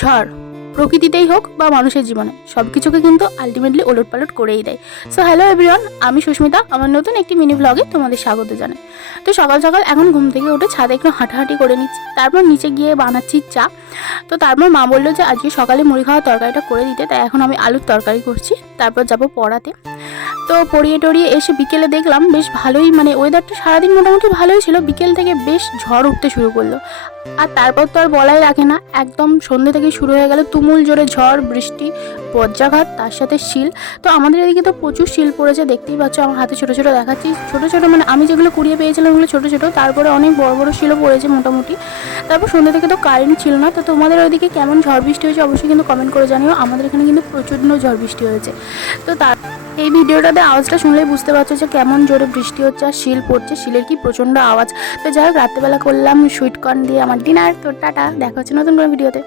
ঝড় প্রকৃতিতেই হোক বা মানুষের জীবনে সব কিছুকে কিন্তু আলটিমেটলি ওলটপালট করেই দেয়। সো হ্যালো এভরিওয়ান, আমি সুস্মিতা, আমার নতুন একটি মিনি ব্লগে তোমাদের স্বাগত জানাই। তো সকাল সকাল এখন ঘুম থেকে উঠে ছাদে একটু হাঁটাহাঁটি করে নিচ্ছি, তারপর নিচে গিয়ে বানাচ্ছি চা। তো তারপর মা বললো যে আজকে সকালে মুড়ি খাওয়ার তরকারিটা করে দিতে, তাই এখন আমি আলুর তরকারি করছি, তারপর যাব পড়াতে। তো পড়িয়ে টড়িয়ে এসে বিকেলে দেখলাম বেশ ভালোই, মানে ওয়েদারটা সারাদিন মোটামুটি ভালোই ছিল, বিকেল থেকে বেশ ঝড় উঠতে শুরু করলো। আর তারপর তো আর বলাই রাখে না, একদম সন্ধ্যে থেকে শুরু হয়ে গেল তুমুল জোরে ঝড় বৃষ্টি, বজ্রাঘাত, তার সাথে শিল। তো আমাদের এদিকে তো প্রচুর শিল পড়েছে, দেখতেই পাচ্ছ আমার হাতে ছোটো ছোটো দেখাচ্ছি, ছোটো ছোটো মানে আমি যেগুলো কুড়িয়ে পেয়েছিলাম ওগুলো ছোটো ছোটো, তারপরে অনেক বড় বড় শিলও পড়েছে মোটামুটি। তারপর সন্ধ্যে থেকে তো কারেন্ট ছিল না। তো তোমাদের ওইদিকে কেমন ঝড় বৃষ্টি হয়েছে অবশ্যই কিন্তু কমেন্ট করে জানিও। আমাদের এখানে কিন্তু প্রচণ্ড ঝড় বৃষ্টি হয়েছে। তো তার এই ভিডিওটাতে আওয়াজটা শুনলেই বুঝতে পারছো যে কেমন জোরে বৃষ্টি হচ্ছে আর শিল পড়ছে, শিলের কি প্রচণ্ড আওয়াজ। তো যাই হোক, রাত্রেবেলা করলাম সুইট কর্ন দিয়ে আমার ডিনার। তো টাটা, দেখা হচ্ছে নতুন কোনো ভিডিওতে।